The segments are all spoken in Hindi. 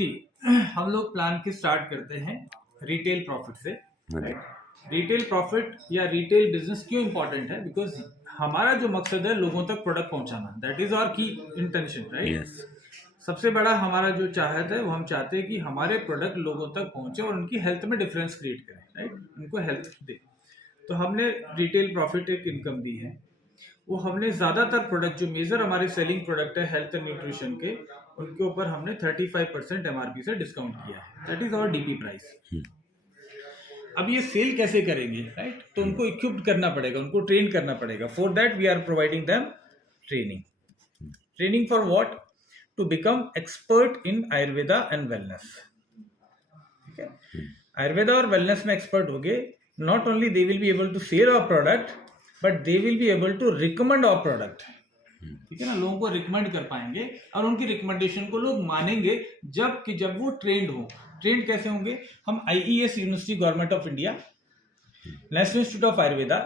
सी हम लोग प्लान की स्टार्ट करते हैं रिटेल प्रॉफिट से। राइट, रिटेल प्रॉफिट या रिटेल बिजनेस क्यों इंपॉर्टेंट है? बिकॉज हमारा जो मकसद है लोगों तक प्रोडक्ट पहुंचाना, दैट इज आवर की इंटेंशन। राइट, सबसे बड़ा हमारा जो चाहत है वो हम चाहते हैं कि हमारे प्रोडक्ट लोगों तक पहुंचे और उनकी हेल्थ में डिफरेंस क्रिएट करें। राइट, उनको हेल्थ दे। तो हमने रिटेल प्रॉफिट एक इनकम दी है। वो हमने ज्यादातर प्रोडक्ट जो मेजर हमारे सेलिंग प्रोडक्ट है हेल्थ एंड न्यूट्रिशन के, उनके ऊपर हमने 35% एमआरपी से डिस्काउंट किया है। That is our DP price. अब ये सेल कैसे करेंगे? राइट, तो उनको इक्विप्ड करना पड़ेगा, उनको ट्रेन करना पड़ेगा। For that we are providing them training. Training for what? To become expert in Ayurveda and wellness. ठीक है, आयुर्वेदा और वेलनेस में एक्सपर्ट हो गए, not only they will be able to sell our product but they will be able to recommend our product. ठीक है ना, लोगों को रिकमेंड कर पाएंगे और उनकी रिकमेंडेशन को लोग मानेंगे जब वो ट्रेंड हो। ट्रेंड कैसे होंगे? हम IES university, government of India, national institute of Ayurveda,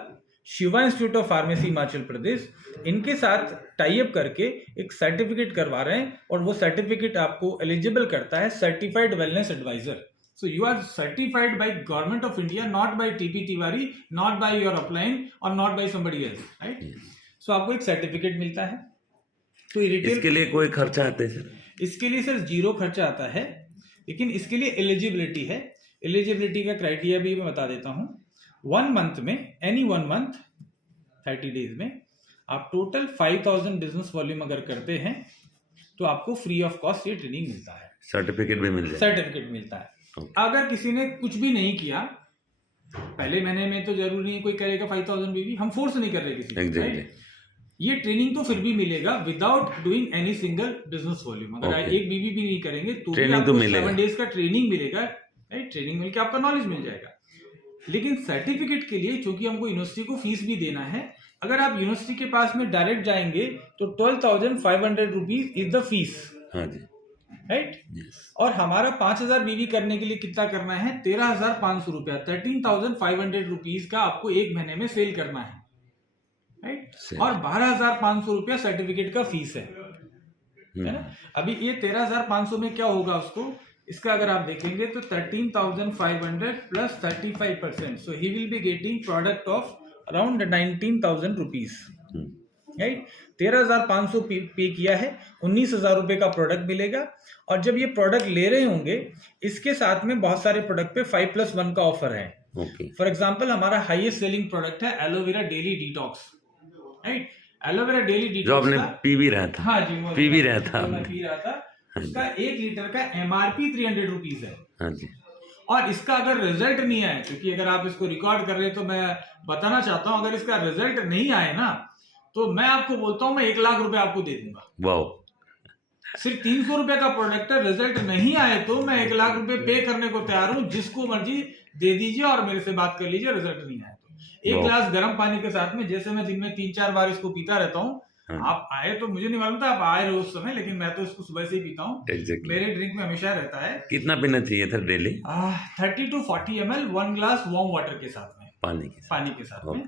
Shiva institute of pharmacy Himachal Pradesh, इनके साथ टाई अप करके एक सर्टिफिकेट करवा रहे हैं और वो सर्टिफिकेट आपको एलिजिबल करता है certified wellness advisor. So you are certified by Government of India, not by TP Tiwari, not by your upline or not by somebody else, right? So आपको एक सर्टिफिकेट मिलता है। तो इसके लिए कोई खर्चा आता है सर? इसके लिए सर जीरो खर्चा आता है, लेकिन इसके लिए एलिजिबिलिटी है। एलिजिबिलिटी का क्राइटेरिया भी मैं बता देता हूँ। 1 मंथ में, एनी 1 मंथ 30 डेज में आप टोटल 5000 बिजनेस वॉल्यूम अगर करते हैं तो आपको फ्री ऑफ कॉस्ट ये ट्रेनिंग मिलता है। सर्टिफिकेट भी मिल जाए? सर्टिफिकेट मिलता है। अगर किसी ने कुछ भी नहीं किया पहले महीने में, तो जरूरी नहीं कोई करेगा 5000 बीवी, हम फोर्स नहीं कर रहे किसी exactly. ये ट्रेनिंग तो फिर भी मिलेगा without doing any single business volume. अगर एक बीवी भी नहीं करेंगे तो भी आपको 7 डेज का ट्रेनिंग मिलेगा। राइट, ट्रेनिंग मिलकर आपका नॉलेज मिल जाएगा। लेकिन सर्टिफिकेट के लिए चूंकि हमको यूनिवर्सिटी को फीस भी देना है, अगर आप यूनिवर्सिटी के पास में डायरेक्ट जाएंगे तो 12,500 रुपीज इज द फीस। हाँ जी, राइट yes. और हमारा 5000 बीवी करने के लिए कितना करना है? 13,500 रुपया, 13,500 रुपीज का आपको एक महीने में सेल करना है। राइट, और 12,500 रुपया सर्टिफिकेट का फीस है ना। अभी ये 13,500 में क्या होगा उसको, इसका अगर आप देखेंगे तो 13,500 plus 35%, so he will be getting product of around 19,000 rupees. Right, 13,500 पे किया है, 19,000 रुपए का प्रोडक्ट मिलेगा। और जब ये प्रोडक्ट ले रहे होंगे, इसके साथ में बहुत सारे प्रोडक्ट पे 5+1 का ऑफर है। फॉर एग्जांपल हमारा हाईएस्ट सेलिंग प्रोडक्ट है aloe vera daily detox. Right, aloe vera daily detox जो आपने पी भी रहा था। हाँ जी, पी भी रहा था, मैं पी रहा था। उसका 1 लीटर का एमआरपी 300 रुपीज है। हाँ जी, और इसका अगर रिजल्ट नहीं आए, क्योंकि अगर आप इसको रिकॉर्ड कर रहे हैं तो मैं बताना चाहता हूं, अगर इसका रिजल्ट नहीं आए ना तो मैं आपको बोलता हूं मैं 1 लाख रुपए आपको दे दूंगा। वाओ, सिर्फ 300 रुपए का प्रोडक्ट है, रिजल्ट नहीं आए तो मैं 1 लाख रुपए पे करने को तैयार हूं। जिसको मर्जी दे दीजिए और मेरे से बात कर लीजिए, रिजल्ट नहीं आए तो। 1 गिलास गर्म पानी के साथ में, जैसे मैं दिन में 3-4 बार इसको पीता रहता हूँ। आप आए तो मुझे नहीं मालूम था आप आए रहे उस समय, लेकिन मैं तो इसको सुबह से ही पीता हूँ। मेरे ड्रिंक में हमेशा रहता है। कितना पीना चाहिए था daily? 30 to 40 ml 1 glass warm water के साथ में, पानी के साथ में।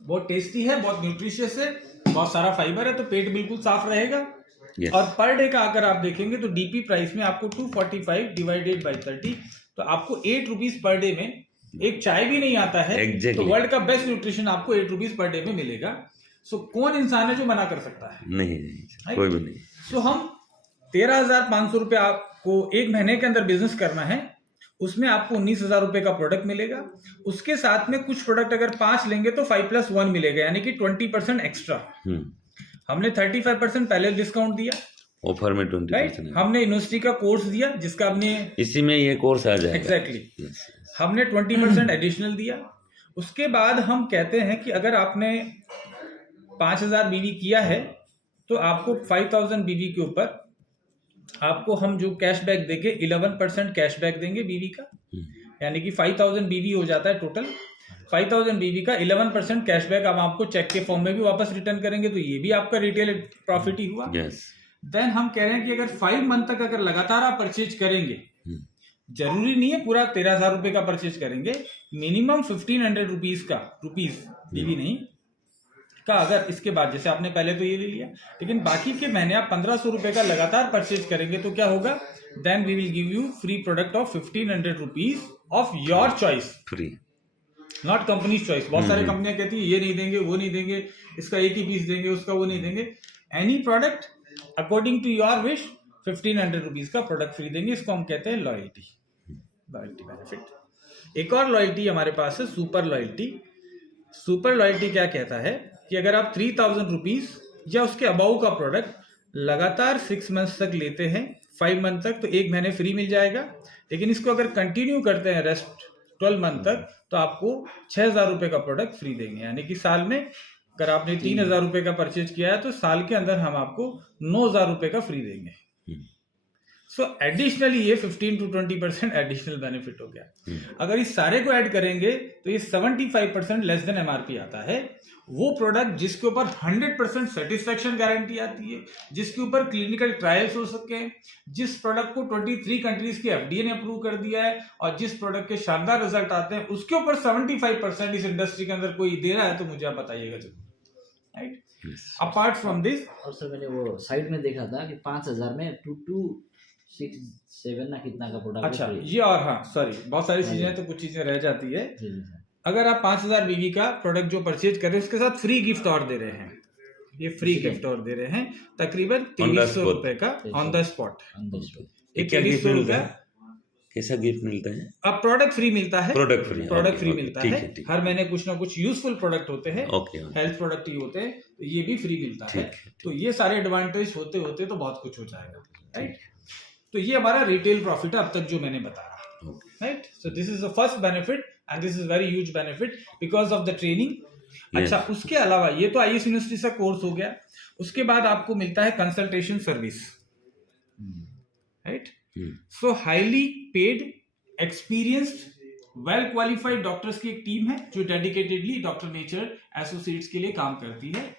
बहुत टेस्टी है, बहुत न्यूट्रिशियस है, बहुत सारा फाइबर है, तो पेट बिल्कुल साफ रहेगा। और पर डे का अगर आप देखेंगे तो डीपी प्राइस में आपको 245 डिवाइडेड बाय 30, तो आपको 8 रुपीज पर डे में एक चाय भी नहीं आता है। तो वर्ल्ड का बेस्ट न्यूट्रिशन आपको 8 रुपीज पर डे में मिलेगा। सो कौन इंसान है जो मना कर सकता है? नहीं, कोई भी नहीं। सो हम 13,500 रुपए आपको एक महीने के अंदर बिजनेस करना है, उसमें आपको 19,000 रुपए का प्रोडक्ट मिलेगा। उसके साथ में कुछ प्रोडक्ट अगर 5 लेंगे तो 5+1 मिलेगा, यानी कि 20% एक्स्ट्रा। हमने 35% पहले डिस्काउंट दिया ऑफर में, 20%। हमने यूनिवर्सिटी का कोर्स दिया जिसका हमने इसी में ये कोर्स आ जाएगा। एग्जैक्टली हमने 20% एडिशनल दिया। उसके बाद हम कहते हैं कि अगर आपने 5,000 बीवी किया है तो आपको 5,000 बीवी के ऊपर आपको हम जो कैशबैक देंगे 11% कैशबैक देंगे बीवी का, यानी कि 5,000 बीवी हो जाता है टोटल। 5,000 बीवी का 11% कैशबैक हम आपको चेक के फॉर्म में भी वापस रिटर्न करेंगे, तो ये भी आपका रिटेल प्रॉफिट ही हुआ। देन हम कह रहे हैं कि अगर 5 मंथ तक अगर लगातार आप परचेज करेंगे, जरूरी नहीं है पूरा 13,000 रुपए का परचेज करेंगे, मिनिमम 1,500 रुपीज बीवी नहीं का अगर इसके बाद, जैसे आपने पहले तो ये ले लिया, लेकिन बाकी के महीने आप 1500 रुपए का लगातार परचेज करेंगे तो क्या होगा, then we will give you free product of 1500 rupees of your choice, free, not company's choice. बहुत सारी कंपनियां कहती है ये नहीं देंगे, वो नहीं देंगे, इसका एक ही पीस देंगे, उसका वो नहीं देंगे। Any product according to your wish 1500 rupees का प्रोडक्ट फ्री देंगे। इसको हम कहते हैं लॉयल्टी, लॉयल्टी बेनिफिट। एक और लॉयल्टी हमारे पास है सुपर लॉयल्टी। सुपर लॉयल्टी क्या कहता है कि अगर आप 3000 रुपीज या उसके अबाउ का प्रोडक्ट लगातार 6 मंथ तक लेते हैं, 5 मंथ तक, तो 1 महीने फ्री मिल जाएगा। लेकिन इसको अगर कंटिन्यू करते हैं रेस्ट 12 मंथ तक, तो आपको 6000 रुपए का प्रोडक्ट फ्री देंगे। यानी कि साल में अगर आपने 3000 रुपए का परचेज किया है तो साल के अंदर हम आपको 9000 रुपए का फ्री देंगे। सो एडिशनली ये 15 to 20% एडिशनल बेनिफिट हो गया। अगर इस सारे को ऐड करेंगे तो ये 75% लेस देन एमआरपी आता है। वो प्रोडक्ट जिसके ऊपर 100% सेटिस्फेक्शन गारंटी आती है, जिसके ऊपर क्लिनिकल ट्रायल्स हो सके हैं, जिस प्रोडक्ट को 23 कंट्रीज के एफडीए ने अप्रूव कर दिया है और जिस प्रोडक्ट के शानदार रिजल्ट आते हैं, उसके ऊपर 75% इस इंडस्ट्री के अंदर कोई दे रहा है तो मुझे आप बताइएगा जरूर, राइट। अपार्ट फ्रॉम दिस, और सर मैंने वो साइड में देखा था कि 5000 में 2267 ना कितना का प्रोडक्ट। अच्छा ये, और हाँ सॉरी, बहुत सारी चीजें हैं तो कुछ चीजें रह जाती है। अगर आप 5000 बीवी का प्रोडक्ट जो परचेज कर रहे हैं उसके साथ फ्री गिफ्ट और दे रहे हैं, ये फ्री गिफ्ट और दे रहे हैं तकरीबन 2300 रुपए का ऑन द स्पॉट। एक 2300 रुपया कैसा गिफ्ट मिलता है? अब प्रोडक्ट फ्री मिलता है, प्रोडक्ट फ्री मिलता है। हर महीने कुछ ना कुछ यूजफुल प्रोडक्ट होते हैं, हेल्थ प्रोडक्ट ही होते हैं, तो ये भी फ्री मिलता है। तो ये सारे एडवांटेज होते होते तो बहुत कुछ हो जाएगा, राइट। तो ये हमारा रिटेल प्रॉफिट है अब तक जो मैंने बताया, right. So this is the first benefit and this is very huge benefit because of the training. अच्छा, उसके अलावा ये तो आईएएस यूनिवर्सिटी का कोर्स हो गया। उसके बाद आपको मिलता है कंसल्टेशन सर्विस, राइट। सो highly paid, experienced, well qualified doctors की एक टीम है जो डेडिकेटेडली डॉक्टर नेचर एसोसिएट्स के लिए काम करती है।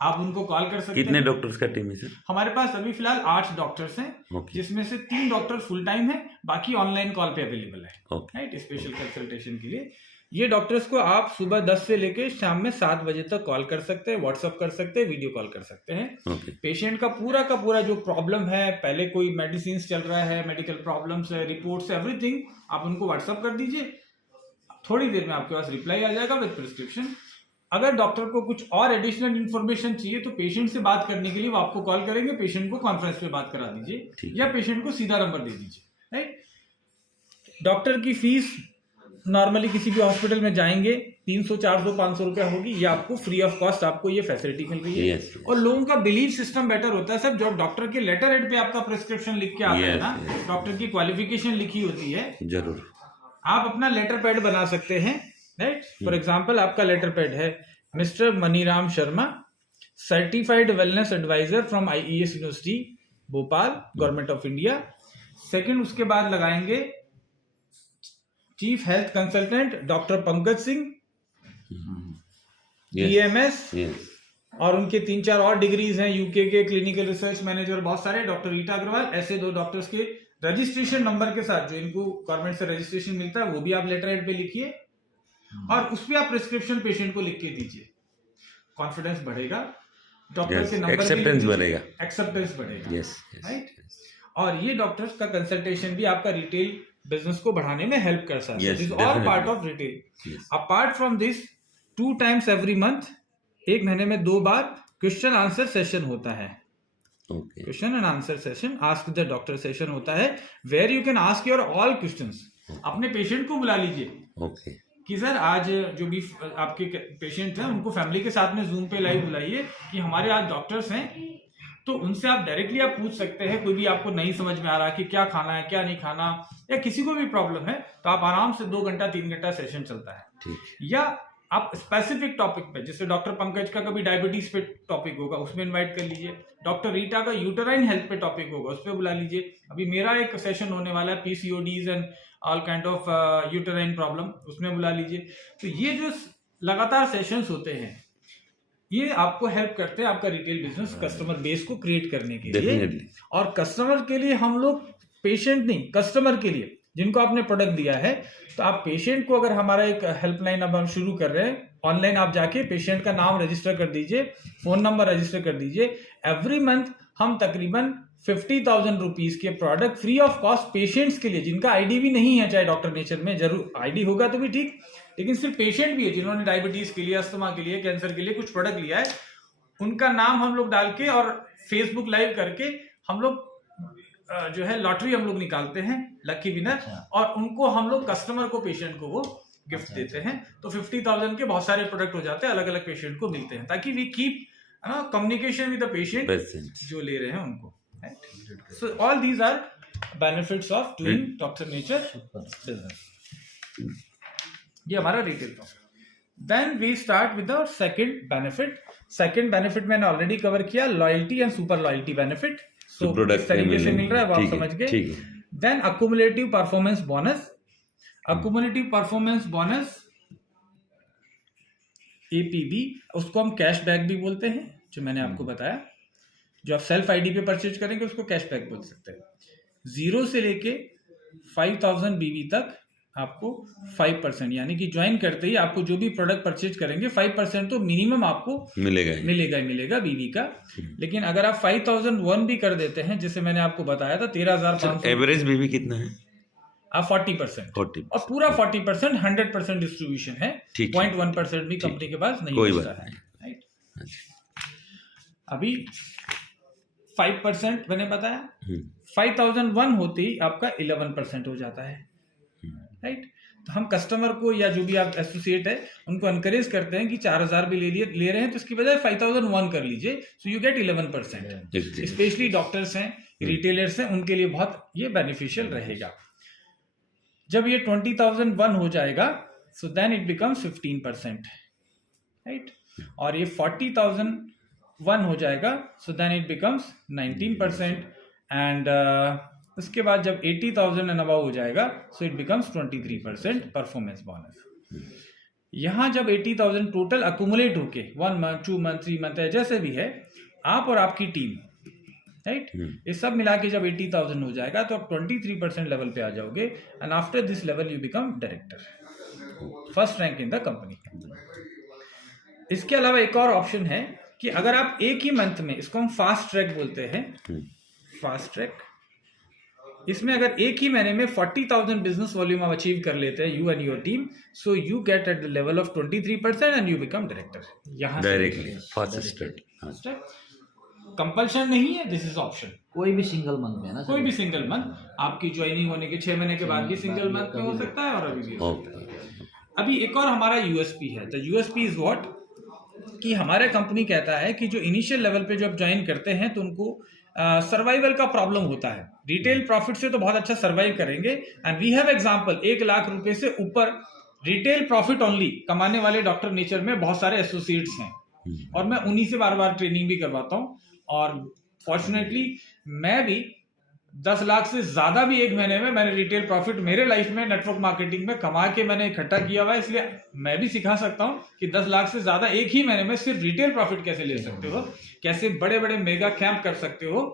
आप उनको कॉल कर सकते हैं। कितने डॉक्टर्स का टीम है सर? हमारे पास अभी फिलहाल 8 डॉक्टर्स हैं, जिसमें से 3 डॉक्टर फुल टाइम है, बाकी ऑनलाइन कॉल पे अवेलेबल है, राइट, स्पेशल कंसल्टेशन के लिए। ये डॉक्टर्स को आप सुबह 10 से लेके शाम में 7 बजे तक कॉल कर सकते हैं, व्हाट्सअप कर सकते हैं, वीडियो कॉल कर सकते हैं। पेशेंट का पूरा जो प्रॉब्लम है, पहले कोई मेडिसिन चल रहा है, मेडिकल प्रॉब्लम्स है, रिपोर्ट्स, एवरीथिंग, आप उनको व्हाट्सअप कर दीजिए, थोड़ी देर में आपके पास रिप्लाई आ जाएगा विद प्रिस्क्रिप्शन। अगर डॉक्टर को कुछ और एडिशनल इन्फॉर्मेशन चाहिए तो पेशेंट से बात करने के लिए वो आपको कॉल करेंगे, पेशेंट को कॉन्फ्रेंस पे बात करा दीजिए या पेशेंट को सीधा नंबर दे दीजिए, राइट। डॉक्टर की फीस नॉर्मली किसी भी हॉस्पिटल में जाएंगे 300, 400, 500 रुपया होगी, ये आपको फ्री ऑफ कॉस्ट आपको ये फैसिलिटी मिल रही है। और लोगों का बिलीव सिस्टम बेटर होता है। सब जो डॉक्टर के लेटर हेड पे आपका प्रिस्क्रिप्शन लिख के आता है ना, डॉक्टर की क्वालिफिकेशन लिखी होती है, जरूर आप अपना लेटर पैड बना सकते हैं, राइट। फॉर एग्जाम्पल आपका लेटर पैड है mister Maniram Sharma, certified wellness advisor from IES university Bhopal, government of India. Second उसके बाद लगाएंगे chief health consultant doctor Pankaj Singh, DMS, और उनके 3-4 और डिग्रीज हैं, यूके के क्लिनिकल रिसर्च मैनेजर, बहुत सारे, डॉक्टर रीटा अग्रवाल। ऐसे 2 डॉक्टर्स के रजिस्ट्रेशन नंबर के साथ जो इनको गवर्नमेंट से रजिस्ट्रेशन मिलता है वो भी आप लेटर हेड पे लिखिए और उसमें आप प्रिस्क्रिप्शन पेशेंट को लिख के दीजिए। कॉन्फिडेंस बढ़ेगा, डॉक्टर के नंबर, एक्सेप्टेंस बढ़ेगा, राइट। और ये डॉक्टर्स का कंसल्टेशन भी आपका रिटेल बिजनेस को बढ़ाने में हेल्प कर सकता है। This all part of retail. Apart from this 2 times every month, एक महीने में 2 बार क्वेश्चन आंसर सेशन होता है। Question and answer session, ask the doctor session होता है, where you can ask your all questions. अपने पेशेंट को बुला लीजिए कि सर आज जो भी आपके पेशेंट हैं उनको फैमिली के साथ में जूम पे लाइव बुलाइए कि हमारे आज डॉक्टर्स हैं, तो उनसे आप डायरेक्टली आप पूछ सकते हैं। कोई भी आपको नहीं समझ में आ रहा कि क्या खाना है क्या नहीं खाना, या किसी को भी प्रॉब्लम है, तो आप आराम से 2 घंटा 3 घंटा सेशन चलता है। या आप स्पेसिफिक टॉपिक पे, जैसे डॉक्टर पंकज का कभी डायबिटीज पे टॉपिक होगा उसमें इनवाइट कर लीजिए, डॉक्टर रीटा का यूटेराइन हेल्थ पे टॉपिक होगा उस पर बुला लीजिए। अभी मेरा एक सेशन होने वाला है PCODs and all kind of uterine problem, उसमें बुला लीजिए। तो ये जो लगातार सेशंस होते हैं ये आपको हेल्प करते हैं आपका रिटेल बिजनेस कस्टमर बेस को क्रिएट करने के लिए। और कस्टमर के लिए हम लोग, पेशेंट नहीं, कस्टमर के लिए जिनको आपने प्रोडक्ट दिया है, तो आप पेशेंट को, अगर हमारा एक हेल्पलाइन अब हम शुरू कर रहे हैं ऑनलाइन आप जाके पेशेंट का नाम रजिस्टर कर दीजिए, फोन नंबर रजिस्टर कर दीजिए। एवरी मंथ हम तकरीबन 50,000 रुपीज के product free of cost patients के लिए, जिनका आईडी भी नहीं है, चाहे डॉक्टर नेचर में, जरूर आईडी होगा तो भी ठीक, लेकिन सिर्फ पेशेंट भी है जिन्होंने डायबिटीज के लिए, अस्थमा के लिए, कैंसर के लिए कुछ प्रोडक्ट लिया है, उनका नाम हम लोग डाल के और फेसबुक लाइव करके हम लोग जो है लॉटरी हम लोग निकालते हैं, लकी विनर, और उनको हम लोग कस्टमर को, पेशेंट को वो गिफ्ट देते हैं। तो 50,000 के बहुत सारे प्रोडक्ट हो जाते हैं, अलग अलग पेशेंट को मिलते हैं, ताकि we keep communication with the patient जो ले रहे हैं उनको। So all these are benefits of doing doctor nature business. ये हमारा retail profit. Then we start with the second benefit. Second benefit मैंने ऑलरेडी कवर किया, loyalty and super loyalty benefit. So इस तरीके से मिल रहा है, वो आप समझ गए। Then accumulative performance bonus. Accumulative performance bonus APB, उसको हम कैशबैक भी बोलते हैं, जो मैंने आपको बताया। जो आप सेल्फ आईडी पे परचेज करेंगे उसको कैशबैक बोल सकते हैं। 0 से लेके 5,000 BV तक आपको 5%, यानी कि ज्वाइन करते ही आपको जो भी प्रोडक्ट परचेज करेंगे 5% तो मिनिमम आपको मिलेगा BV का। लेकिन अगर आप 5,001 भी कर देते हैं, जैसे मैंने आपको बताया था 13,500, एवरेज BV कितना है? आप 40%, और पूरा 40% 100% डिस्ट्रीब्यूशन है, 0.1% भी कंपनी के पास नहीं बचता है, राइट। अभी 5% मैंने बताया, 5,001 होते ही आपका 11% हो जाता है, राइट। तो हम कस्टमर को या जो भी आप एसोसिएट है उनको एनकरेज करते हैं कि 4,000 भी ले रहे हैं तो इसकी बजाय 5,001 कर लीजिए, so you get 11%। Specially doctors हैं, रिटेलर्स हैं, उनके लिए बहुत ये बेनिफिशियल रहेगा। जब ये 20,001 हो जाएगा, so then it becomes 15%, right. और ये 40,001 हो जाएगा, so then it becomes 19%। And उसके बाद जब 80,000 एंड अबव हो जाएगा, so it becomes 23% performance bonus. यहाँ जब 80,000 टोटल अक्यूमुलेट होके 1 मंथ, 2 मंथ, 3 मंथ जैसे भी है, आप और आपकी टीम, राइट, ये सब मिला के जब 80,000 हो जाएगा तो आप 23% लेवल पे आ जाओगे। And after this level you become director, first rank in the company. इसके अलावा एक और ऑप्शन है कि अगर आप एक ही मंथ में, इसको हम फास्ट ट्रैक बोलते हैं, फास्ट ट्रैक, इसमें अगर एक ही महीने में 40,000 बिजनेस वॉल्यूम आप अचीव कर लेते हैं, you and your team, so you get at the level of 23% and you become director. यहाँ डायरेक्टली फास्ट स्टार्ट, कंपल्शन नहीं है, दिस इज ऑप्शन। कोई भी सिंगल मंथ में ना, कोई भी सिंगल मंथ, आपकी ज्वाइनिंग होने के 6 महीने के बाद भी सिंगल मंथ में हो सकता है, और अभी भी। अभी एक और हमारा USP है। द USP इज व्हाट, कि हमारा कंपनी कहता है कि जो इनिशियल लेवल पे जब ज्वाइन करते हैं तो उनको सर्वाइवल का प्रॉब्लम होता है। रिटेल प्रॉफिट से तो बहुत अच्छा सर्वाइव करेंगे, and we have example 1 lakh रुपए से ऊपर रिटेल प्रॉफिट ओनली कमाने वाले डॉक्टर नेचर में बहुत सारे एसोसिएट्स हैं, और मैं उन्हीं से बार बार ट्रेनिंग भी करवाता हूँ। और फॉर्चुनेटली मैं भी 10 लाख से ज्यादा भी एक महीने में मैंने रिटेल प्रॉफिट मेरे लाइफ में नेटवर्क मार्केटिंग में कमा के मैंने इकट्ठा किया हुआ है, इसलिए मैं भी सिखा सकता हूँ कि 10 लाख से ज्यादा एक ही महीने में सिर्फ रिटेल प्रॉफिट कैसे ले सकते हो, कैसे बड़े बड़े मेगा कैंप कर सकते हो।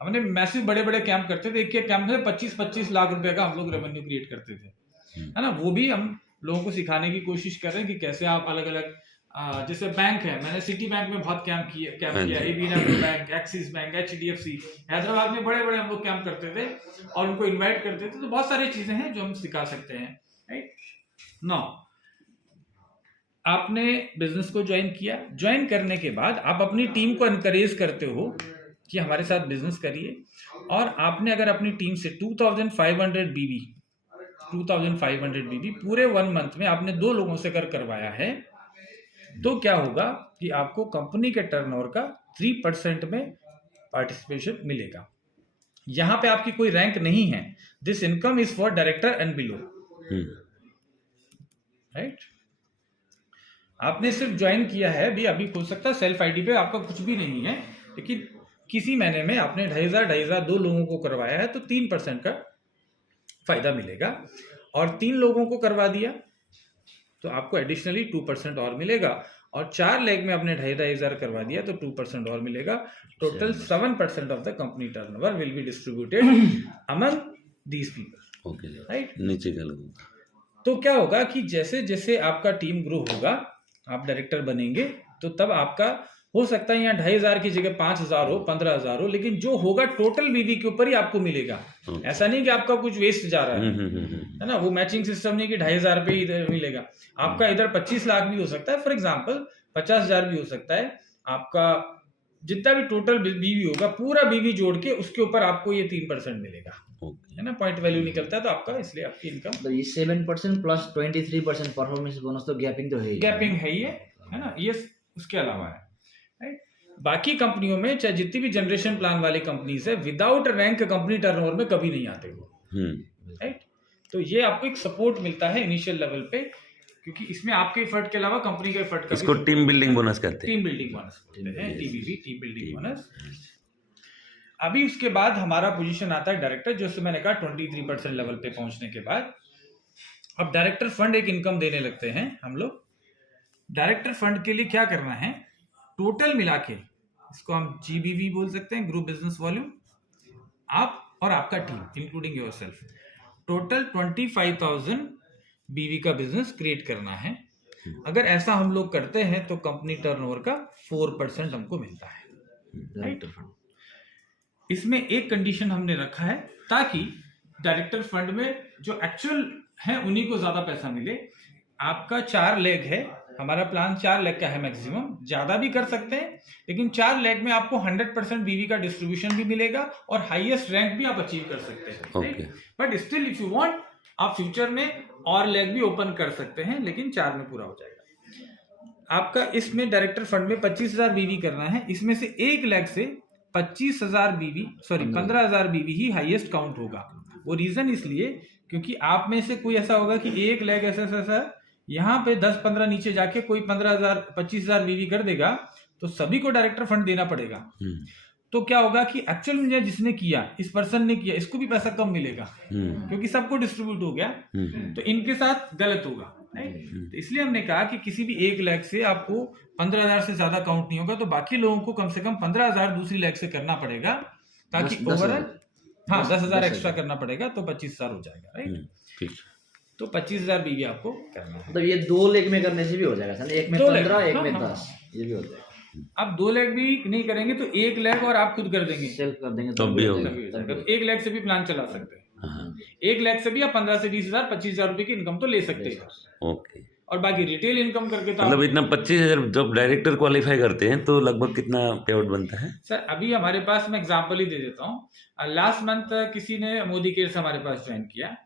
हमने मैसिव बड़े बड़े कैंप करते थे, एक कैंप में 25-25 लाख रुपए का हम लोग रेवेन्यू क्रिएट करते थे, है ना। वो भी हम लोगों को सिखाने की कोशिश कर रहे हैं कि कैसे आप अलग अलग, जैसे बैंक है, मैंने सिटी बैंक में बहुत कैंप किया, ABN bank, axis bank, HDFC, Hyderabad में बड़े बड़े हम लोग कैंप करते थे और उनको इनवाइट करते थे। तो बहुत सारी चीजें हैं जो हम सिखा सकते हैं, राइट। नाउ आपने बिजनेस को ज्वाइन किया, ज्वाइन करने के बाद आप अपनी टीम को एनकरेज करते हो कि हमारे साथ बिजनेस करिए, और आपने अगर अपनी टीम से 2,500 BV पूरे 1 मंथ में आपने 2 लोगों से करवाया है, तो क्या होगा कि आपको कंपनी के टर्नओवर का 3% में पार्टिसिपेशन मिलेगा। यहां पे आपकी कोई रैंक नहीं है, this income is for director and below, right. आपने सिर्फ ज्वाइन किया है, अभी हो सकता है सेल्फ आईडी पे आपका कुछ भी नहीं है, लेकिन किसी महीने में आपने 2,500 2 लोगों को करवाया है तो 3% का फायदा मिलेगा, और 3 लोगों को करवा दिया तो आपको एडिशनली 2% और मिलेगा, और 4 लेग में आपने 2,500 करवा दिया तो 2% और मिलेगा। Total 7% of the company turnover will be distributed among these people, right. नीचे का लोग, तो क्या होगा कि जैसे जैसे आपका टीम ग्रो होगा, आप डायरेक्टर बनेंगे तो तब आपका हो सकता है यहाँ 2,500 की जगह 5,000 हो, 15,000 हो, लेकिन जो होगा टोटल बीवी के ऊपर ही आपको मिलेगा। ऐसा नहीं कि आपका कुछ वेस्ट जा रहा है ना। वो मैचिंग सिस्टम नहीं कि 2,500 पे इधर मिलेगा, आपका इधर 25 लाख भी हो सकता है फॉर एग्जाम्पल, 50,000 भी हो सकता है। आपका जितना भी टोटल बीवी होगा पूरा बीवी जोड़ के उसके ऊपर आपको ये 3% मिलेगा, है ना, पॉइंट वैल्यू निकलता है तो आपका, इसलिए आपकी इनकम तो ये 7% प्लस 23% परफॉर्मेंस बोनस, तो गैपिंग तो है ही, गैपिंग है ये, है ना, ये उसके अलावा है, राइट। बाकी कंपनियों में चाहे जितनी भी जनरेशन प्लान वाली कंपनीज है, विदाउट रैंक कंपनी टर्नओवर में कभी नहीं आते वो, राइट। तो ये आपको एक सपोर्ट मिलता है इनिशियल लेवल पे, क्योंकि इसमें आपके एफर्ट के अलावा कंपनी का एफर्ट का, इसको टीम बिल्डिंग बोनस कहते हैं, टीम बिल्डिंग बोनस बोलते हैं, टीबीबी, टीम बिल्डिंग बोनस। अभी उसके बाद हमारा पोजीशन आता है डायरेक्टर, जो मैंने कहा 23% लेवल पे पहुंचने के बाद अब डायरेक्टर फंड एक इनकम देने लगते हैं हम लोग। डायरेक्टर फंड के लिए क्या करना है, टोटल मिला के इसको हम जीबीवी बोल सकते हैं, ग्रुप बिजनेस वॉल्यूम, आप और आपका टीम इंक्लूडिंग योरसेल्फ, टोटल 25,000 बीवी का बिजनेस क्रिएट करना है। अगर ऐसा हम लोग करते हैं तो कंपनी टर्नओवर का 4% हमको मिलता है, डायरेक्टर फंड। इसमें एक कंडीशन हमने रखा है ताकि डायरेक्टर फंड में जो एक्चुअल है उन्हीं को ज्यादा पैसा मिले। आपका 4 लेग है, हमारा प्लान 4 लेग का है मैक्सिमम, ज्यादा भी कर सकते हैं, लेकिन 4 लेग में आपको 100% बीवी का डिस्ट्रीब्यूशन भी मिलेगा और हाईएस्ट रैंक भी आप अचीव कर सकते हैं। But still if you want, आप फ्यूचर में और लेग भी ओपन कर सकते हैं, लेकिन 4 में पूरा हो जाएगा आपका। इसमें डायरेक्टर फंड में 25,000 बीवी करना है, इसमें से एक लेग से 25,000 बीवी, सॉरी 15,000 बीवी ही हाईएस्ट काउंट होगा। वो रीजन इसलिए क्योंकि आप में से कोई ऐसा होगा कि एक लेग ऐसा यहाँ पे 10-15 नीचे जाके कोई 25,000 बीवी कर देगा, तो सभी को डायरेक्टर फंड देना पड़ेगा। तो क्या होगा कि एक्चुअल में जिसने किया, इस पर्सन ने किया, इसको भी पैसा कम मिलेगा क्योंकि सबको डिस्ट्रीब्यूट हो गया, तो इनके साथ गलत होगा, राइट। तो इसलिए हमने कहा कि किसी भी एक लेग से आपको 15,000 से ज्यादा काउंट नहीं होगा, तो बाकी लोगों को कम से कम 15,000 दूसरी लेग से करना पड़ेगा, ताकि ओवरऑल 10,000 एक्स्ट्रा करना पड़ेगा, तो 25,000 हो जाएगा, राइट। तो 25,000 बीवी आपको करना है। मतलब ये 2 लेग में करने से भी हो जाएगा, एक में 15, एक में 10, ये भी हो जाएगा। अब 2 लेग भी नहीं करेंगे तो 1 लेग और आप खुद कर देंगे, सेल्फ कर देंगे तो भी होगा। तो 1 लेग से भी प्लान चला सकते हैं। 1 लेग से भी आप 15 से 20,000, 25,000 रुपए की इनकम तो ले सकते हैं। ओके। और बाकी रिटेल इनकम करके तो मतलब इतना 25,000 जब डायरेक्टर क्वालिफाई करते हैं तो लगभग कितना पे आउट बनता है? सर अभी हमारे पास, मैं एग्जांपल ही दे देता हूँ, लास्ट मंथ किसी ने मोदी केयर से हमारे पास ज्वाइन किया,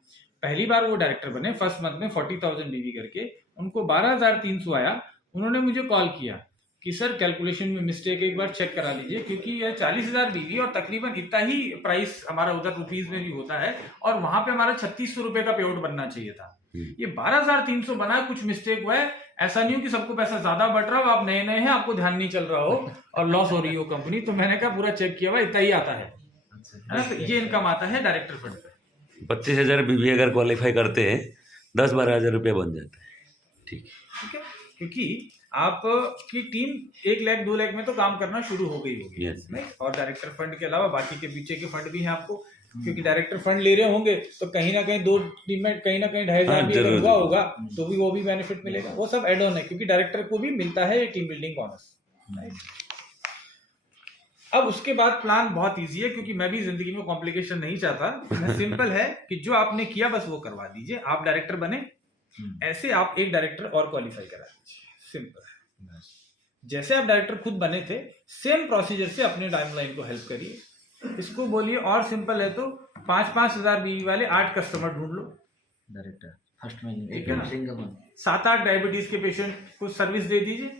पहली बार वो डायरेक्टर बने, फर्स्ट मंथ में 40,000 बीवी करके, उनको 12,300 आया। उन्होंने मुझे कॉल किया कि सर कैलकुलेशन में मिस्टेक, एक बार चेक करा लीजिए, क्योंकि ये 40,000 बीवी और तकरीबन इतना ही प्राइस हमारा उधर रुपीज में भी होता है, और वहां पे हमारा 3,600 रुपए का पे आउट बनना चाहिए था, ये 12,300 बना, कुछ मिस्टेक हुआ है। ऐसा नहीं हो कि सबको पैसा ज्यादा बढ़ रहा हो, आप नए नए हैं, आपको ध्यान नहीं चल रहा हो और लॉस हो रही हो कंपनी। तो मैंने कहा पूरा चेक किया हुआ, इतना ही आता है ना, तो ये इनकम आता है डायरेक्टर फंड पे। 25,000 बीवी अगर क्वालिफाई करते हैं 10-12,000 रुपया बन जाता है। ठीक है, क्योंकि आपकी टीम 1 लाख 2 लाख में तो काम करना शुरू हो गई होगी, और डायरेक्टर फंड के अलावा बाकी के पीछे के फंड भी हैं आपको, क्योंकि डायरेक्टर फंड ले रहे होंगे तो कहीं ना कहीं 2 टीम में कहीं ना कहीं 2,500 भी अगर हुआ होगा तो भी वो भी बेनिफिट मिलेगा। वो सब एड ऑन है, क्योंकि डायरेक्टर को भी मिलता है ये टीम बिल्डिंग बोनस। अब उसके बाद प्लान बहुत इजी है, क्योंकि मैं भी जिंदगी में कॉम्प्लिकेशन नहीं चाहता। सिंपल है कि जो आपने किया बस वो करवा दीजिए। आप डायरेक्टर बने, ऐसे आप एक डायरेक्टर और क्वालिफाई करा दीजिए, सिंपल है। जैसे आप डायरेक्टर खुद बने थे, सेम प्रोसीजर से अपने टाइमलाइन को हेल्प करिए। इसको बोलिए और सिंपल है तो 5,000 बीवी वाले 8 कस्टमर ढूंढ लो डायरेक्टर फर्स्ट में, सिंगल 7-8 डायबिटीज के पेशेंट को सर्विस दे दीजिए,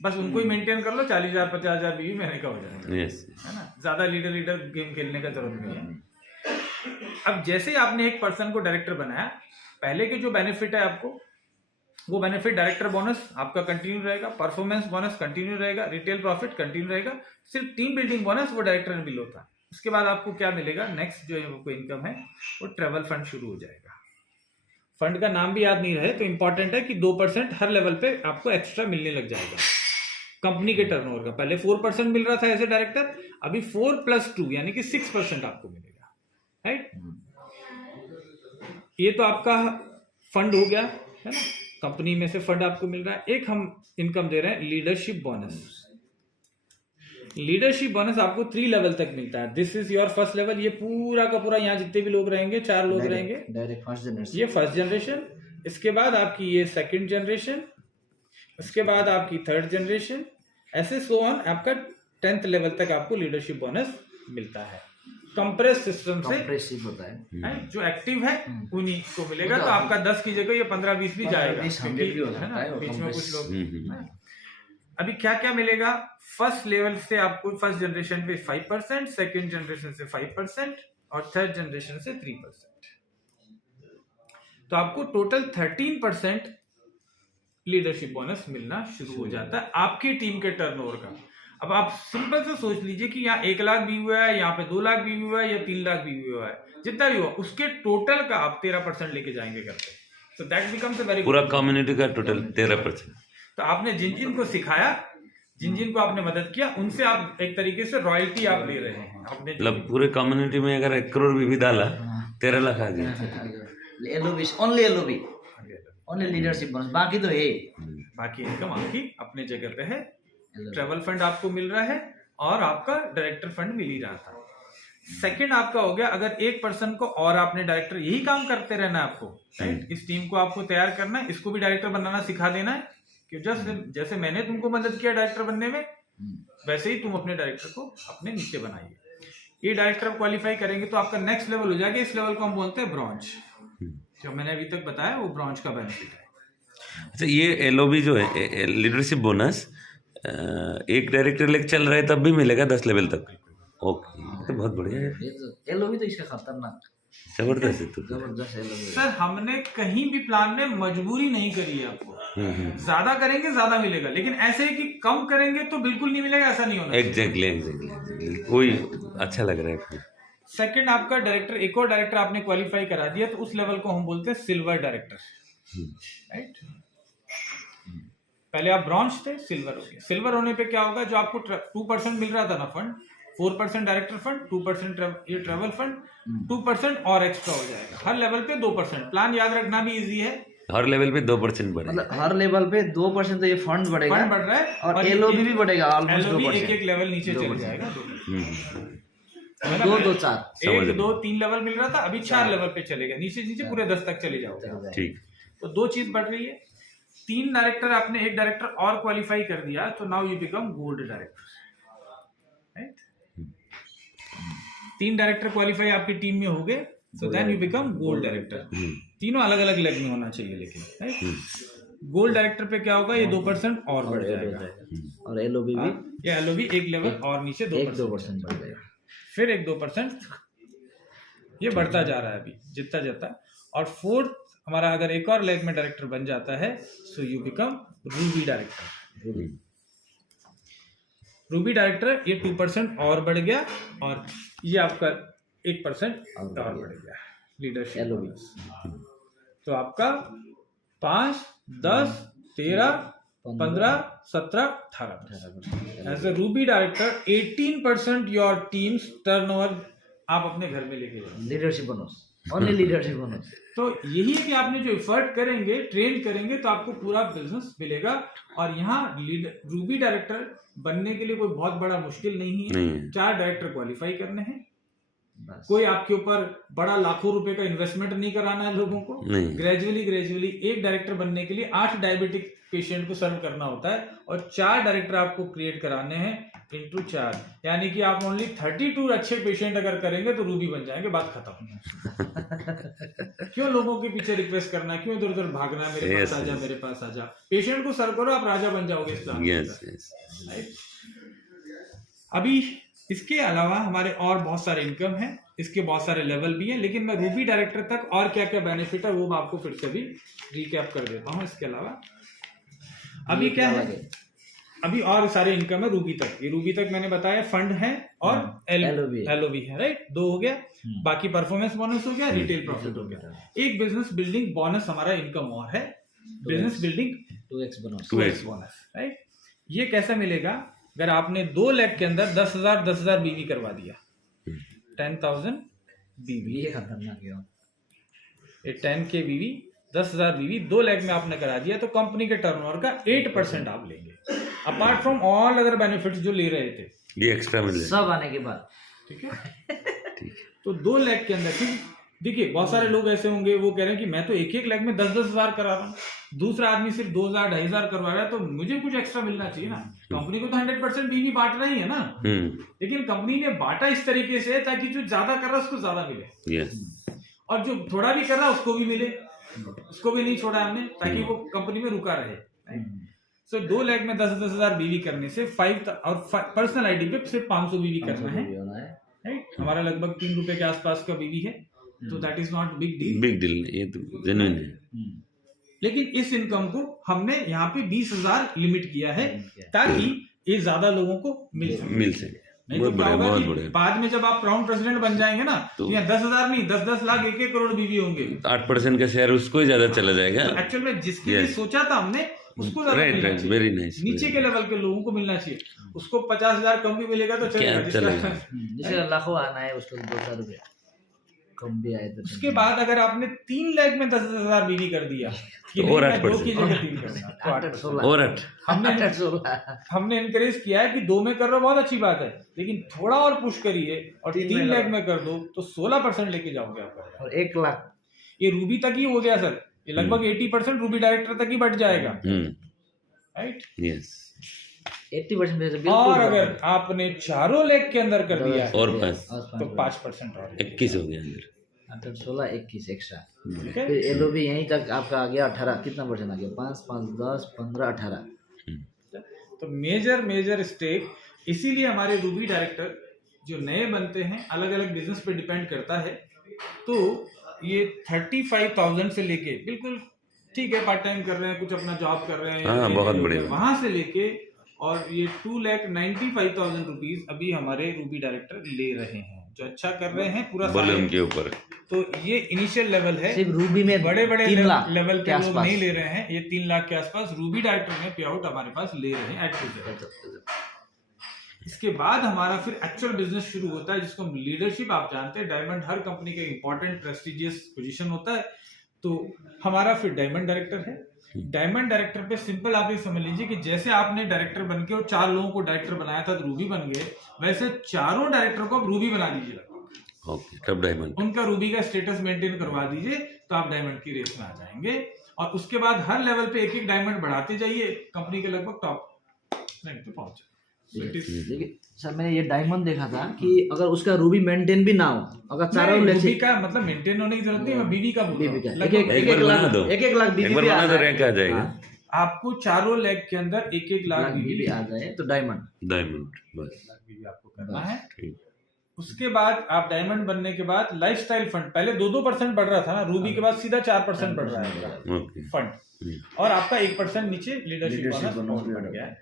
बस उनको ही मेंटेन कर लो। 40,000 50,000 बीवी महीने का हो जाएगा, है ना। ज्यादा लीडर गेम खेलने का जरूरत नहीं है। अब जैसे आपने एक पर्सन को डायरेक्टर बनाया, पहले के जो बेनिफिट है आपको, वो बेनिफिट डायरेक्टर बोनस आपका कंटिन्यू रहेगा, परफॉर्मेंस बोनस कंटिन्यू रहेगा, रिटेल प्रॉफिट कंटिन्यू रहेगा। सिर्फ टीम बिल्डिंग बोनस वो डायरेक्टर में बिल होता है। उसके बाद आपको क्या मिलेगा, नेक्स्ट जो है वो इनकम है, वो ट्रेवल फंड शुरू हो जाएगा। फंड का नाम भी याद नहीं रहे तो इंपॉर्टेंट है कि 2% हर लेवल पे आपको एक्स्ट्रा मिलने लग जाएगा कंपनी के टर्नओवर का। पहले 4% मिल रहा था एज ए डायरेक्टर, अभी 4+2 यानी कि 6% आपको मिलेगा, राइट। ये तो आपका फंड हो गया, है ना। कंपनी में से फंड आपको मिल रहा है, एक हम इनकम दे रहे हैं लीडरशिप बोनस। लीडरशिप बोनस आपको 3 लेवल तक मिलता है। This is your first level. ये पूरा का पूरा यहाँ जितने भी लोग रहेंगे 4 लोग रहेंगे, डायरेक्ट फर्स्ट जनरेशन, ये फर्स्ट जनरेशन। इसके बाद आपकी ये सेकंड जनरेशन, उसके बाद आपकी थर्ड जनरेशन, ऐसे सो ऑन आपका 10th लेवल तक आपको लीडरशिप बोनस मिलता है। कंप्रेस सिस्टम से कंप्रेसिव होता है, जो एक्टिव है उन्हीं को मिलेगा। तो आपका 10 की जगह ये 15-20 भी जाएगा, 100 भी हो है ना, सकता है, बीच में कुछ लोग। हम्म। अभी क्या क्या मिलेगा? फर्स्ट लेवल से आपको फर्स्ट जनरेशन पे 5%, सेकंड जनरेशन से 5% और थर्ड जनरेशन से 3%। तो आपको टोटल 13% लीडरशिप बोनस मिलना शुरू हो जाता है आपकी टीम के टर्नओवर का। अब आप सिंपल से सोच लीजिए कि यहाँ 1 लाख भी हुआ है, यहाँ पे 2 लाख भी हुआ है, या 3 लाख भी हुआ है, जितना भी हुआ उसके टोटल का आप 13% लेके जाएंगे घर पे। So that becomes a very पूरा कम्युनिटी का टोटल 13%। तो आपने जिन जिन को सिखाया, जिन जिन को आपने मदद किया, उनसे आप एक तरीके से रॉयल्टी आप ले रहे हैं अपने। मतलब पूरे कम्युनिटी में अगर 1 करोड़ भी डाला 13 लाख आ गया। LOB, only LOB, only leadership bonus, बाकी तो है। बाकी इनकम आपकी अपने जगह पे है। ट्रेवल फंड आपको मिल रहा है और आपका डायरेक्टर फंड मिल ही रहा था। सेकंड आपका हो गया, अगर एक पर्सन को और आपने डायरेक्टर, यही काम करते रहना है आपको, राइट? इस टीम को आपको तैयार करना है, इसको भी डायरेक्टर बनाना सिखा देना है कि जैसे मैंने तुमको मदद किया डायरेक्टर बनने में, वैसे ही तुम अपने डायरेक्टर को अपने नीचे बनाइए। ये डायरेक्टर क्वालिफाई करेंगे तो आपका नेक्स्ट लेवल हो जाएगा। इस लेवल को हम बोलते हैं ब्रॉन्ज। जो मैंने अभी तक बताया वो ब्रॉन्ज का बेनिफिट है। अच्छा, ये एलओबी जो है लीडरशिप बोनस, एक डायरेक्टर लेके चल रहा है तब भी मिलेगा 10 लेवल तक? ओके, तो बहुत बढ़िया है, एलओबी तो इसका खतरनाक, जबरदस्त है। तो जबरदस्त एलओबी। सर हमने कहीं भी प्लान में मजबूरी नहीं करी है आपको। ज्यादा करेंगे ज्यादा मिलेगा, लेकिन ऐसे कि कम करेंगे तो बिल्कुल नहीं मिलेगा, ऐसा नहीं होना। एग्जैक्टली कोई अच्छा लग रहा है। सेकंड आपका डायरेक्टर, एक और डायरेक्टर आपने क्वालिफाई करा दिया तो उस लेवल को हम बोलते हैं सिल्वर डायरेक्टर, राइट? पहले आप ब्रॉन्ज थे, सिल्वर हो गया। सिल्वर होने पे क्या होगा, जो आपको 2% मिल रहा था ना फंड, 4% डायरेक्टर फंड, 2% ये ट्रेवल फंड, 2% और एक्स्ट्रा हो जाएगा। हर लेवल पे 2%। प्लान याद रखना भी इजी है, हर लेवल पे 2% बढ़ेगा। मतलब हर लेवल पे 2% तो ये फंड बढ़ेगा, फंड बढ़ रहा है और एलओबी भी बढ़ेगा ऑलमोस्ट LOB 2%। एक लेवल नीचे चले जाएगा। 2-4 1, 2, 3 लेवल मिल रहा था, अभी 4 लेवल पे चलेगा, नीचे नीचे पूरे 10 तक चले जाओगे। ठीक। तो 2 चीज बढ़ रही है। 3 डायरेक्टर आपने, एक डायरेक्टर और क्वालिफाई कर दिया तो now you become gold director, right? 3 director qualify आपकी टीम में हो गए, so then you become gold director. तीनों अलग अलग लेग में होना चाहिए, लेकिन राइट? गोल्ड डायरेक्टर पे क्या होगा, ये 2% और बढ़ जाएगा, और एलओबी भी, ये एलओबी एक लेवल और नीचे 2% बढ़ जाएगा, फिर एक 2%, ये बढ़ता जा रहा है अभी जितना जाता। और फोर्थ हमारा अगर एक और लेग में डायरेक्टर बन जाता है, so you become Ruby director. Ruby director ये 2% और बढ़ गया, और ये आपका 1% और बढ़ गया लीडरशिप बोनस। तो आपका 5, 10, 13, 15, 17, 18 as a ruby director 18% your team's turnover आप अपने घर में लेके जाओ। Leadership bonus, only leadership bonus. तो यही है कि आपने जो एफर्ट करेंगे, ट्रेन करेंगे, तो आपको पूरा बिजनेस मिलेगा। और यहाँ रूबी डायरेक्टर बनने के लिए कोई बहुत बड़ा मुश्किल नहीं है। 4 डायरेक्टर क्वालिफाई करने हैं, कोई आपके ऊपर बड़ा लाखों रुपए का इन्वेस्टमेंट नहीं कराना है लोगों को। ग्रेजुअली एक डायरेक्टर बनने के लिए 8 डायबिटिक पेशेंट को सर्व करना होता है, और 4 डायरेक्टर आपको क्रिएट कराने हैं इंटू 4, यानी कि आप ओनली 32 अच्छे पेशेंट अगर करेंगे तो रूबी बन जाएंगे, बात खत्म। क्यों लोगों के पीछे रिक्वेस्ट करना, क्यों इधर उधर भागना, मेरे पास आजा, मेरे पास आजा। पेशेंट को सर्व करो, आप राजा बन जाओगे इस प्लान में। अभी इसके अलावा हमारे और बहुत सारे इनकम है, इसके बहुत सारे लेवल भी हैं, लेकिन मैं रूबी डायरेक्टर तक और क्या क्या बेनिफिट है वो मैं आपको फिर से भी रिकैप कर देता हूँ। इसके अलावा अभी क्या है, अभी और सारे इनकम है रूबी तक। ये रूबी तक मैंने बताया फंड है और एलओबी है, राइट? 2 हो गया। बाकी परफॉर्मेंस बोनस हो गया, रिटेल प्रॉफिट हो गया। एक बिजनेस बिल्डिंग बोनस हमारा इनकम और है, business building 2x bonus, right? ये कैसा मिलेगा, अगर आपने 2 लाख के अंदर 10,000 बीवी करवा दिया, 10,000 बीवी, ये खतरनाक है। ये 10K बीवी 10,000 बीवी 2 लाख में आपने करा दिया तो कंपनी के टर्नओवर का 8% आप लेंगे, apart from all other benefits जो ले रहे थे, ये एक्स्ट्रा मिल जाएगा। सब आने के बाद। ठीक है। ठीक है। तो 2 लाख के अंदर, क्योंकि देखिए बहुत सारे लोग ऐसे होंगे वो कह रहे हैं कि मैं तो 1-1 लाख में 10-10 हजार करा रहा हूँ, दूसरा आदमी सिर्फ 2,000 2,500 करवा रहा है, तो मुझे कुछ एक्स्ट्रा मिलना चाहिए ना। कंपनी को तो 100% बीवी बांट रही है ना, लेकिन कंपनी ने बांटा इस तरीके से ताकि जो ज्यादा कर रहा है उसको ज्यादा मिले, यस, और जो थोड़ा भी कर रहा है उसको भी मिले, उसको भी नहीं छोड़ा हमने ताकि वो कंपनी में रुका रहे। सो 2 लाख में 10-10 हजार बीवी करने से 5 और पर्सनल आईडी पे सिर्फ 500 बीवी करना है, राइट। हमारा लगभग 3 रुपए के आसपास का बीवी है, तो that is not big deal, big deal, ये तो जेन्युइन है। लेकिन इस इनकम को हमने यहाँ पे 20,000 लिमिट किया है ताकि ये ज्यादा लोगों को मिल सके। नहीं तो क्या होगा कि बाद में जब आप क्राउन प्रेसिडेंट बन जाएंगे ना तो यहाँ 10,000 नहीं 10-10 लाख 1-1 करोड़ बीवी होंगे, 8% का शेयर उसको ही ज्यादा चला जाएगा। एक्चुअल में जिसके लिए सोचा था हमने उसको ज्यादा राइट मिलना राइट, चाहिए। Very nice. नीचे के लेवल के लोगों को मिलना चाहिए, उसको 50,000 कम भी मिलेगा तो चलेगा, जिसका लाखों आना है उसको 2-4 रुपए कम भी आए तो। उसके बाद अगर आपने 3 लाख में 10,000 बीवी कर दिया कि और 2 की जगह 3 करना, और 8 हमने इनकरेज किया है कि 2 में कर रहे हो बहुत अच्छी बात है, लेकिन थोड़ा और पुश करिए और 3 लाख में कर दो तो 16% लेके जाओगे आपका, और 1 लाख ये रूबी तक ही हो गया सर, ये लगभग 80% रूबी डायरेक्टर तक ही बढ़ जाएगा, राइट। यस, 80% और अगर आपने 4 लाख के अंदर कर दिया है और तो 5% और 21 हो गया अंदर, 16 21 एक्स्ट्रा। ठीक है। फिर एलओबी यहीं तक आपका आ गया 18, कितना परसेंट आ गया? 5 5 10 15 18। तो मेजर स्टेक, इसीलिए हमारे रूबी डायरेक्टर जो नए बनते हैं अलग अलग बिजनेस पे डिपेंड करता है, तो ये 35,000 से लेके बिल्कुल ठीक है पार्ट टाइम कर रहे हैं, कुछ अपना जॉब कर रहे हैं, हाँ, बहुत बढ़िया, वहां से लेके और ये 2,95,000 रुपीज अभी हमारे रूबी डायरेक्टर ले रहे हैं, जो अच्छा कर रहे हैं पूरा वॉल्यूम के ऊपर। तो ये इनिशियल लेवल है, सिर्फ रूबी में बड़े 3 लाख लेवल के के लोग आसपास नहीं ले रहे हैं, ये 3 लाख के आसपास रूबी डायरेक्टर में पे आउट हमारे पास ले रहे हैं एट प्रेजेंट। इसके बाद हमारा फिर एक्चुअल बिजनेस शुरू होता है जिसको हम लीडरशिप, आप जानते हैं डायमंड हर कंपनी का इंपॉर्टेंट प्रेस्टिजियस पोजीशन होता है, तो हमारा फिर डायमंड डायरेक्टर है। डायमंड डायरेक्टर पे सिंपल आप ये समझ लीजिए कि जैसे आपने डायरेक्टर बन के और 4 लोगों को डायरेक्टर बनाया था तो रूबी बन गए, वैसे 4 डायरेक्टर को आप रूबी बना दीजिए, ओके, तब डायमंड, उनका रूबी का स्टेटस मेंटेन करवा दीजिए तो आप डायमंड की रेस में आ जाएंगे, और उसके बाद हर लेवल पे 1-1 डायमंड बढ़ाते जाइए, कंपनी के लगभग टॉप रैंक पे पहुंच जाए। देखिए सर, मैंने ये डायमंड देखा था कि अगर उसका रूबी मेंटेन भी ना हो, अगर चारों रूबी का मतलब मेंटेन होने की जरूरत नहीं, मैं बीवी का बोल रहा हूं, एक लगभग एक लाख बीवी एक बार बना दो, रैंक आ जाएगा। आपको 4 लाख के अंदर 1-1 लाख बीवी आ जाए तो डायमंड बस बीवी आपको करना है। ठीक। उसके बाद आप डायमंड बनने के बाद लाइफस्टाइल फंड, पहले 2-2% बढ़ रहा था ना, रूबी के बाद सीधा 4% बढ़ रहा है ओके, फंड, और आपका 1% नीचे लीडरशिप बोनस बढ़ गया है।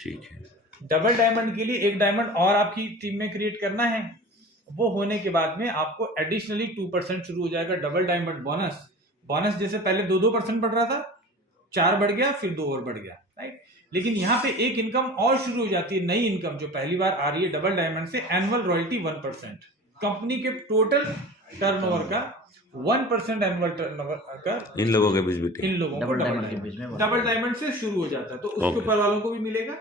ठीक है। डबल डायमंड के लिए 1 डायमंड और आपकी टीम में क्रिएट करना है, वो होने के बाद में आपको एडिशनली 2% शुरू हो जाएगा डबल डायमंड बोनस। जैसे पहले 2-2% बढ़ रहा था, 4 बढ़ गया, फिर 2 और बढ़ गया, राइट। लेकिन यहाँ पे एक इनकम और शुरू हो जाती है, नई इनकम जो पहली बार आ रही है डबल डायमंड से, एनुअल रॉयल्टी 1%, कंपनी के टोटल टर्नओवर का 1% एनुअल टर्नओवर का इन लोगों के बीच भी, इन लोगों को डबल डायमंड से शुरू हो जाता है, तो उसके ऊपर वालों को भी मिलेगा।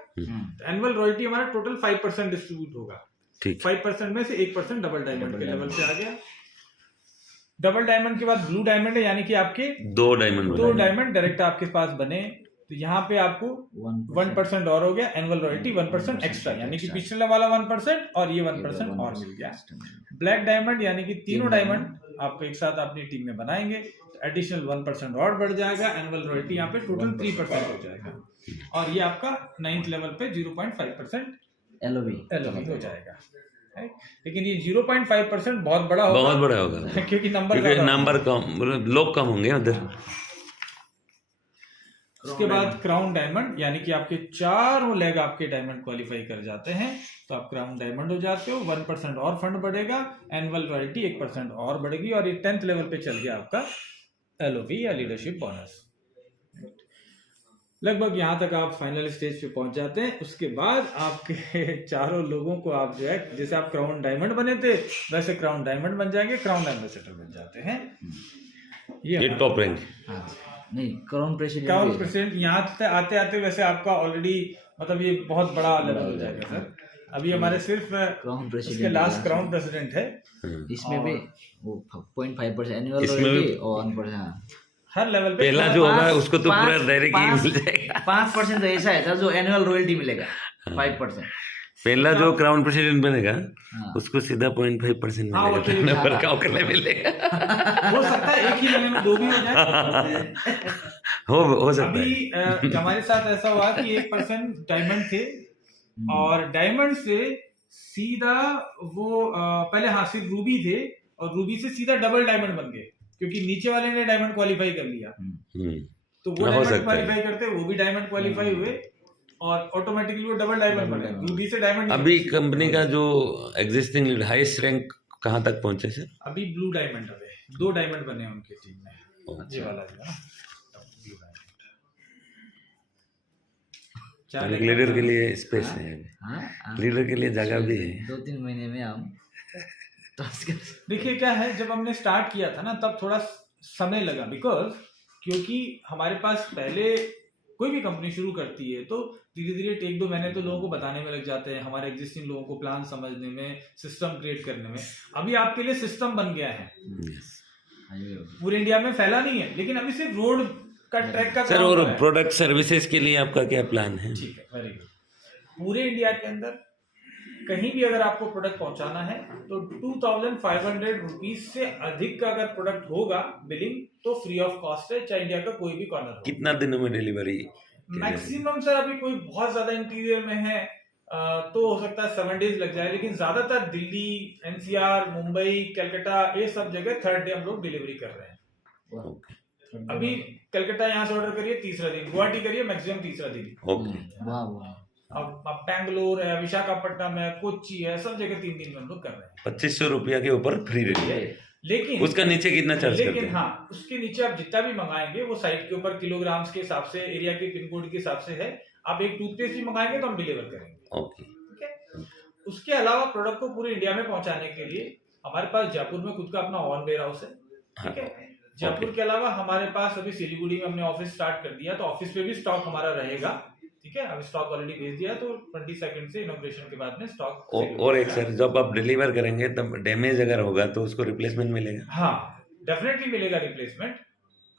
एनुअल रॉयल्टी हमारा टोटल 5% डिस्ट्रीब्यूट होगा, 5% में से 1% डबल डायमंड के लेवल पे आ गया। डबल डायमंड के बाद ब्लू डायमंड है, यानी कि आपके 2 डायमंड डायरेक्ट आपके पास बने, तो यहाँ पे आपको 1% और हो गया, एनुअल रॉयल्टी 1% एक्स्ट्रा, यानी कि पिछले वाला 1% और ये 1% और मिल गया। ब्लैक डायमंड यानी कि तीनों डायमंड आप एक साथ अपनी टीम में बनाएंगे, एडिशनल 1% और बढ़ जाएगा, एनुअल रॉयल्टी यहाँ पे टोटल 3% हो जाएगा, और ये आपका 9th लेवल पे 0.5% एलओवी हो जाएगा। लेकिन ये 0.5% बहुत बड़ा होगा क्योंकि नंबर कम, लोग कम होंगे उधर। उसके बाद क्राउन डायमंड, यानी कि आपके 4 लेग आपके डायमंड क्वालिफाई कर जाते हैं तो आप क्राउन डायमंड हो जाते हो, 1% और फंड बढ़ेगा, एनुअल रॉयल्टी 1% और बढ़ेगी, और ये 10th लेवल पे चल गया आपका एलओवी या लीडरशिप बोनस। लगभग यहाँ तक आप फाइनल स्टेज पे पहुंच जाते हैं। उसके बाद आपके 4 लोगों को आप जो है, जैसे आप क्राउन डायमंड बने थे वैसे क्राउन डायमंड बन जाएंगे, क्राउन एम्बेसडर बन जाते हैं। ये टॉप रेंज। हाँ नहीं, क्राउन प्रेसिडेंट क्राउन प्रेसिडेंट यहाँ आते आते वैसे आपका ऑलरेडी मतलब ये बहुत बड़ा लेवल हो जाएगा सर। अभी हमारे सिर्फ क्राउन उसके प्रेसिडेंट लास्ट क्राउन प्रेसिडेंट है। इसमें भी वो 0.5% एनुअल इसमें भी- रॉयल्टी और 1%। हर लेवल पे पहला जो होगा उसको तो पूरा 5% डायरेक्ट ही मिल जाएगा। 5% तो ऐसा है सर जो एनुअल रॉयल्टी मिलेगा, 5%। पहला जो क्राउन प्रेसिडेंट बनेगा हाँ। उसको सीधा 0.5% हाँ, वो मिलेगा, टर्नओवर का करने मिलेगा। हो सकता है एक ही महीने में 2 भी हो जाए। हो सकता है। अभी हमारे साथ ऐसा हुआ कि 1% डायमंड थे और डायमंड से सीधा वो पहले हाँ सिर्फ रूबी थे और रूबी से सीधा डबल डायमंड बन गए क्योंकि नीचे वाले ने डायमंड क्वालिफाई कर लिया। तो वो हो डायमंड सकता है। क्वालिफाई करते वो भी डायमंड क्वालिफाई हुए और ऑटोमेटिकली वो डबल डायमंड बने। रूबी से डायमंड अभी कंपनी का जो एग्जिस्टिंग हाईएस्ट रैंक कहाँ तक पहुंचे सर? अभी ब्लू डायमंड है, 2 डायमंड बने उनकी टीम में। ये वाला जो है ना ब्लू डायमंड। लीडर के लिए स्पेस है, हाँ लीडर के लिए जगह भी है। 2-3 महीने में हम देखिए क्या है, जब हमने स्टार्ट किया था ना तब थोड़ा समय लगा बिकॉज क्योंकि हमारे पास पहले कोई भी कंपनी शुरू करती है तो धीरे धीरे 1-2 महीने तो लोगों को बताने में लग जाते हैं, हमारे एग्जिस्टिंग लोगों को प्लान समझने में, सिस्टम क्रिएट करने में। अभी आपके लिए सिस्टम बन गया है, पूरे इंडिया में फैला नहीं है लेकिन अभी सिर्फ रोड का ट्रैक का सर काम और हो रहा है। प्रोडक्ट सर्विसेज के लिए आपका क्या प्लान है? ठीक है, वेरी गुड। पूरे इंडिया के अंदर कहीं भी अगर आपको प्रोडक्ट पहुंचाना है तो 2500 रुपीज से अधिक का अगर प्रोडक्ट होगा बिलिंग तो फ्री ऑफ कॉस्ट है, चाहे इंडिया का कोई भी कॉर्नर हो। कितना दिनों में डिलीवरी? मैक्सिमम सर अभी कोई बहुत ज्यादा इंटीरियर में है तो हो सकता है 7 डेज लग जाए, लेकिन ज्यादातर दिल्ली, एनसीआर, मुंबई, कलकत्ता ये सब जगह 3rd डे हम लोग डिलीवरी कर रहे हैं। अभी कलकत्ता यहाँ से ऑर्डर करिए 3रा दिन, गुवाहाटी करिए मैक्सिमम 3रा दिन। ओके। वाह अब बैंगलोर है, विशाखापट्टनम है, कोच्चि है, सब जगह 3 दिन में हम लोग कर रहे हैं। 2500 रुपया के ऊपर फ्री डिलीवरी, लेकिन उसका नीचे कितना चार्ज करते लेकिन हैं? हाँ उसके नीचे आप जितना भी मंगाएंगे वो साइट के ऊपर किलोग्राम्स के हिसाब से, एरिया के पिन कोड के हिसाब से है। आप एक टूथपेस्ट भी मंगाएंगे तो हम डिलीवर करेंगे। ओके। ठीक है। उसके अलावा प्रोडक्ट को पूरे इंडिया में पहुंचाने के लिए हमारे पास जयपुर में खुद का अपना ऑन वेयर हाउस है। ठीक है। जयपुर के अलावा हमारे पास अभी सिलीगुड़ी में हमने ऑफिस स्टार्ट कर दिया, तो ऑफिस पे भी स्टॉक हमारा रहेगा। ठीक है। अब स्टॉक ऑलरेडी भेज दिया तो 22 से इनॉग्रेशन के बाद में स्टॉक और एक सर, जब आप डिलीवर करेंगे तब डैमेज अगर होगा तो उसको रिप्लेसमेंट मिलेगा? हाँ डेफिनेटली मिलेगा रिप्लेसमेंट।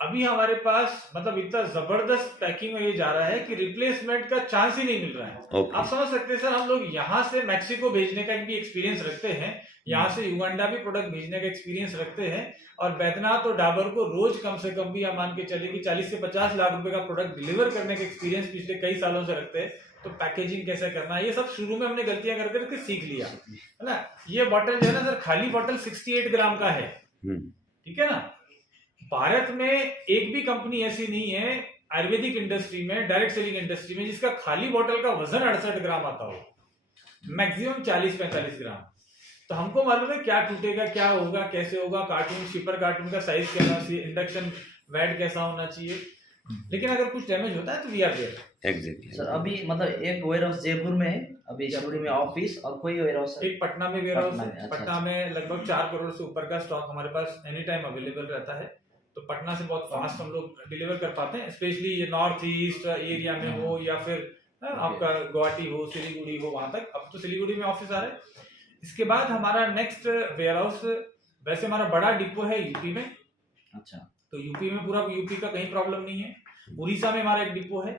अभी हमारे पास मतलब इतना जबरदस्त पैकिंग में ये जा रहा है कि रिप्लेसमेंट का चांस ही नहीं मिल रहा है। Okay. आप समझ सकते हैं सर, हम लोग यहाँ से मैक्सिको भेजने का भी एक्सपीरियंस रखते हैं, यहाँ से युगांडा भी प्रोडक्ट भेजने का एक्सपीरियंस रखते हैं, और बैद्यनाथ और डाबर को रोज कम से कम भी आप मान के चले कि 40 से 50 लाख रुपए का प्रोडक्ट डिलीवर करने का एक्सपीरियंस पिछले कई सालों से रखते हैं। तो पैकेजिंग कैसे करना है ये सब शुरू में हमने गलतियां कर करके सीख लिया है ना। ये बॉटल जो है ना सर, खाली बॉटल 68 ग्राम का है। ठीक है ना। भारत में एक भी कंपनी ऐसी नहीं है आयुर्वेदिक इंडस्ट्री में, डायरेक्ट सेलिंग इंडस्ट्री में, जिसका खाली बॉटल का वजन 68 ग्राम आता हो, मैक्सिमम 40-45 ग्राम। तो हमको मालूम है क्या टूटेगा, क्या होगा, कैसे होगा, कार्टून, शिपर कार्टून का साइज क्या होना चाहिए, इंडक्शन वैट कैसा होना चाहिए, लेकिन अगर कुछ डैमेज होता है तो we are there. Exactly sir अभी मतलब एक वेयर हाउस जयपुर में है, अभी सिलीगुड़ी में ऑफिस, और कोई वेयर हाउस एक पटना में वेयर हाउस पटना है। में, अच्छा, पटना में लगभग 4 करोड़ से ऊपर का स्टॉक हमारे पास एनी टाइम अवेलेबल रहता है। तो पटना से बहुत फास्ट हम लोग डिलीवर कर पाते हैं, स्पेशली ये नॉर्थ ईस्ट एरिया में हो या फिर आपका गुवाहाटी हो, सिलीगुड़ी हो, वहां तक। अब तो सिलीगुड़ी में ऑफिस आ रहा है। इसके बाद हमारा नेक्स्ट वेयर हाउस, वैसे हमारा बड़ा डिपो है यूपी में। अच्छा, तो यूपी में पूरा यूपी का कहीं प्रॉब्लम नहीं है। उड़ीसा में हमारा एक डिपो है,